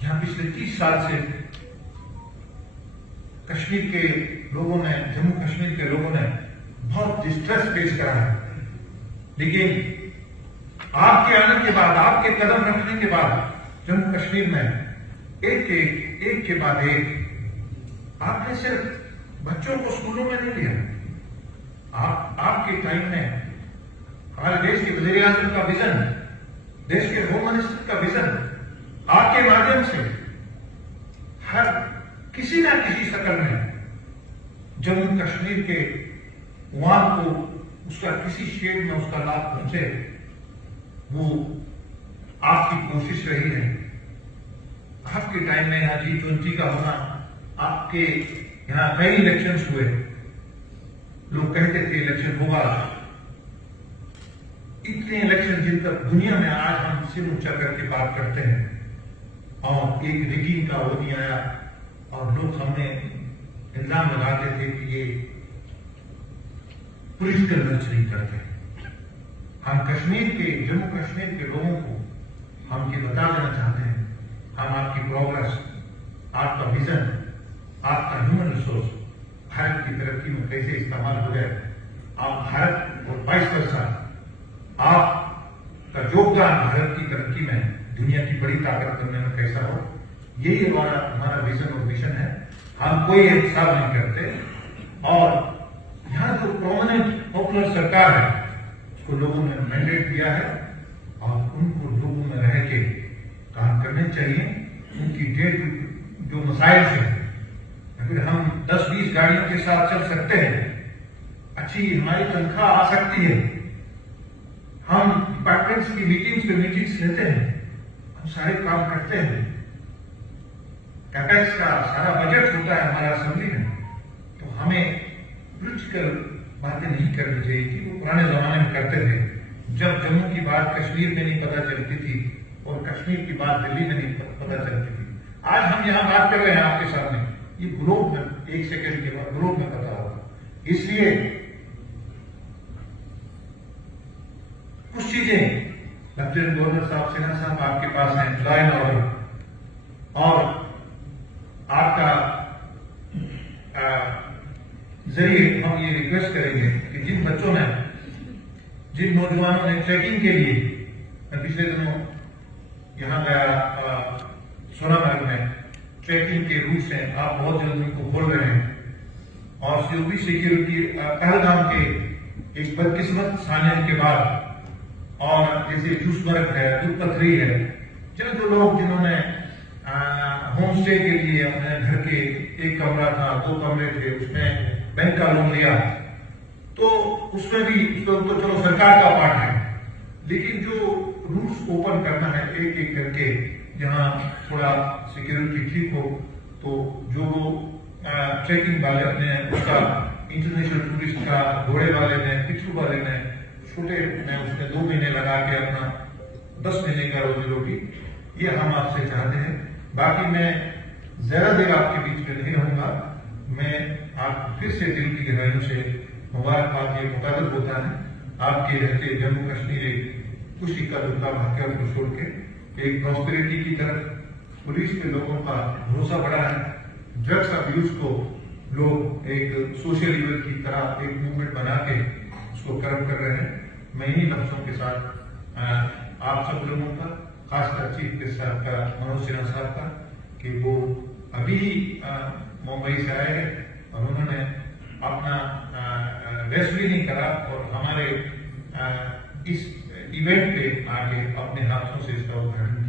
جہاں پچھلے 30 سال سے کشمیر کے لوگوں نے، جموں کشمیر کے لوگوں نے بہت ڈسٹریس فیس کرا ہے، لیکن آپ کے آنے کے بعد، آپ کے قدم رکھنے کے بعد جموں کشمیر میں ایک کے بعد ایک آپ نے صرف بچوں کو اسکولوں میں نہیں لیا، آپ کے ٹائم میں ہمارے دیش کے وزیر اعظم کا ویژن، دیش کے ہوم منسٹر کا ویژن، آپ کے مادھیم سے ہر کسی نہ کسی شکل میں جموں کشمیر کے عوام کو اس کا کسی شیڈ میں اس کا لابھ پہنچے، وہ آپ کی کوشش رہی ہے۔ آپ کے ٹائم میں یہاں G20 کا ہونا، آپ کے یہاں کئی الیکشنز ہوئے، لوگ کہتے تھے الیکشن ہوگا، اتنے الیکشن جن تک دنیا میں آج ہم سر اونچا کر کے بات کرتے ہیں، اور ایک ریگنگ کا وہ نہیں آیا، اور لوگ ہمیں الزام لگاتے تھے کہ یہ پولیٹیکل نرچرنگ کرتے ہیں۔ ہم کشمیر کے، جموں کشمیر کے لوگوں کو ہم یہ بتا دینا چاہتے ہیں، ہم آپ کی پروگرس، آپ کا ویژن، آپ کا ہیومن ریسورس بھارت کی ترقی میں کیسے استعمال ہو جائے، آپ بھارت اور وائس ورسا آپ کا یوگدان بھارت کی ترقی میں دنیا کی بڑی طاقت کرنے میں کیسا ہو، یہی ہمارا ویژن اور مشن ہے۔ ہم کوئی احتساب نہیں کرتے، اور یہاں جو پرماننٹ پاپولر سرکار ہے اس کو لوگوں نے مینڈیٹ دیا ہے، اور ان کو لوگوں میں رہ کے کام کرنے چاہیے۔ ان کی ڈیٹ جو مسائل ہیں، اگر ہم 10-20 گاڑیوں کے ساتھ چل سکتے ہیں، اچھی ہماری تنخواہ آ سکتی ہے، ہم ڈپارٹمنٹس کی میٹنگز لیتے ہیں، ہم سارے کام کرتے ہیں، کیپیکس کا سارا بجٹ ہوتا ہے ہمارا اسمبلی میں، تو ہمیں پولیٹیکل باتیں نہیں کرنی چاہیے کہ وہ پرانے زمانے میں کرتے تھے، جب جموں کی بات کشمیر میں نہیں پتہ چلتی تھی اور کشمیر کی بات دلی میں نہیں پتہ چلتی تھی۔ آج ہم یہاں بات کر رہے ہیں آپ کے سامنے، یہ گلوب میں 1 سیکنڈ کے بعد گلوب میں پتہ ہوگا۔ اس لیے کچھ چیزیں لیفٹیننٹ گورنر صاحب، سنہا صاحب آپ کے پاس ہیں، لا اینڈ آرڈر، اور آپ کا ذریعے ہم یہ ریکویسٹ کریں گے کہ جن بچوں نے، جن نوجوانوں نے ٹریکنگ کے لیے، میں پچھلے دنوں یہاں گیا سونا مرگ میں، ٹریکنگ کے روٹس ہیں، آپ بہت جلد ان کو کھول رہے ہیں، اور COP سیکیورٹی پہلگام کے ایک بدقسمت سانحے کے بعد، اور جیسے جوس مرگ ہے، دودھ پتھری ہے، جو لوگ جنہوں نے ہوم اسٹے کے لیے اپنے گھر کے 1 کمرہ تھا، 2 کمرے تھے، اس میں بینک کا لون لیا، تو اس میں بھی تو چلو سرکار کا پارٹ ہے، لیکن جو روٹس اوپن کرنا ہے ایک کر کے، جہاں تھوڑا سیکیورٹی ٹھیک ہو، تو جو ٹریکنگ والے اپنے اس کا انٹرنیشنل ٹورسٹ کا گھوڑے والے نے، پچھو والے نے، چھوٹے میں اس نے 2 مہینے لگا کے اپنا 10 مہینے کا روزی روٹی، یہ ہم آپ سے چاہتے ہیں۔ باقی میں زیادہ دیر آپ کے بیچ میں نہیں رہوں گا، میں آپ کو پھر سے دل کی گہرائیوں سے مبارکباد، یہ مقدر ہوتا ہے آپ کے رہتے جموں کشمیر ایک خوشی کا دکھا واقعہ کو چھوڑ کے ایک پراسپیرٹی کی طرف پولیس کے لوگوں کا بھروسہ بڑھا ہے، ڈرگس ابیوز کو لوگ ایک سوشل ایول کی طرح ایک موومنٹ بنا کے اس کو کرم کر رہے ہیں۔ میں انہی لفظوں کے ساتھ آپ سب لوگوں کا، خاص کر چیف کے ساتھ کا منوج سنہا صاحب کا، کہ وہ ابھی ممبئی سے آئے ہیں اور انہوں نے اپنا ریسٹ بھی نہیں کرا، اور ہمارے اس ایونٹ پہ آ کے اپنے ہاتھوں سے اس کا ادھارن